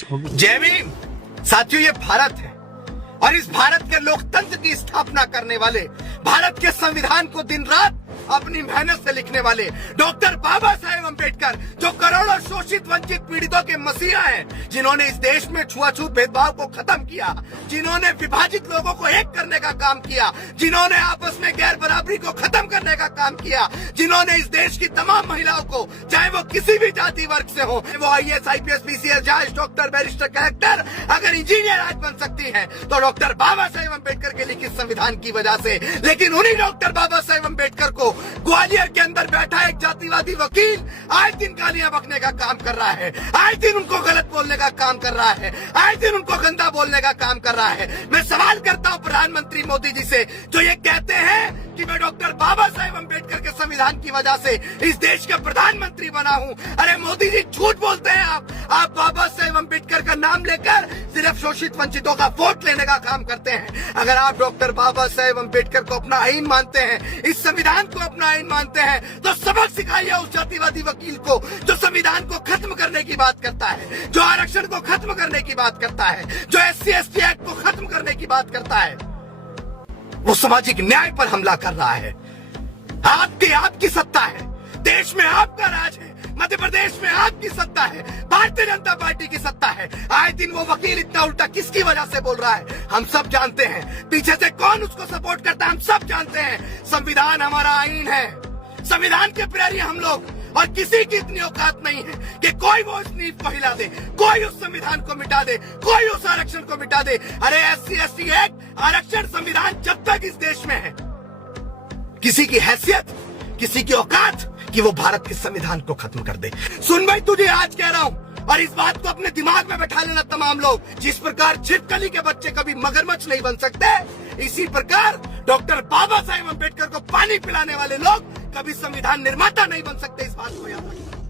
जय भीम। साथियों, ये भारत है और इस भारत के लोकतंत्र की स्थापना करने वाले, भारत के संविधान को दिन रात अपनी मेहनत से लिखने वाले डॉक्टर बाबा साहेब अम्बेडकर, जो करोड़ों शोषित वंचित पीड़ितों के मसीहा हैं, जिन्होंने इस देश में छुआछूत भेदभाव को खत्म किया, जिन्होंने विभाजित लोगों को एक करने का काम किया, जिन्होंने आपस में गैर बराबरी को खत्म करने का काम किया, जिन्होंने इस देश की तमाम महिलाओं को, चाहे वो किसी भी जाति वर्ग से हो, वो IAS, IPS, PCS, जज, डॉक्टर, बैरिस्टर, कलेक्टर, अगर इंजीनियर आज बन सकती है तो डॉक्टर बाबा साहेब अम्बेडकर के लिखित संविधान की वजह से। लेकिन उन्हीं डॉक्टर बाबा साहेब अम्बेडकर को ग्वालियर के अंदर बैठा एक जातिवादी वकील आए दिन गालियां बकने का काम कर रहा है, आए दिन उनको गलत बोलने का काम कर रहा है, आए दिन उनको गंदा बोलने का काम कर रहा है। मैं सवाल करता हूं प्रधानमंत्री मोदी जी से, जो ये कहते हैं कि मैं डॉक्टर बाबा साहेब अम्बेडकर के संविधान की वजह से इस देश का प्रधानमंत्री बना हूं। अरे मोदी जी, झूठ बोलते हैं आप बाबा साहेब अम्बेडकर का नाम लेकर सिर्फ शोषित वंचितों का वोट लेने का काम करते हैं। अगर आप डॉक्टर बाबा साहेब अम्बेडकर को अपना आईन मानते हैं, इस संविधान को अपना आईन मानते हैं, तो सबक सिखाइए उस जातिवादी वकील को जो संविधान को खत्म करने की बात करता है, जो आरक्षण को खत्म करने की बात करता है, जो SC/ST एक्ट को खत्म करने की बात करता है। वो सामाजिक न्याय पर हमला कर रहा है। आपकी सत्ता है, देश में आपका राज है, मध्य प्रदेश में आपकी सत्ता है, भारतीय जनता पार्टी की सत्ता है। आए दिन वो वकील इतना उल्टा किसकी वजह से बोल रहा है, हम सब जानते हैं। पीछे से कौन उसको सपोर्ट करता है, हम सब जानते हैं। संविधान हमारा आईन है, संविधान के प्यारी हम लोग, और किसी की इतनी औकात नहीं है कि कोई वो उस नींव को हिला दे, कोई उस संविधान को मिटा दे, कोई उस आरक्षण को मिटा दे। अरे SC/ST एक्ट, आरक्षण, संविधान जब तक इस देश में है, किसी की हैसियत, किसी की औकात कि वो भारत के संविधान को खत्म कर दे। सुन भाई, तुझे आज कह रहा हूं और इस बात को अपने दिमाग में बैठा लेना तमाम लोग, जिस प्रकार छिपकली के बच्चे कभी मगरमच्छ नहीं बन सकते, इसी प्रकार डॉक्टर बाबा साहेब अम्बेडकर को पानी पिलाने वाले लोग कभी संविधान निर्माता नहीं बन सकते। इस बात को याद रखना।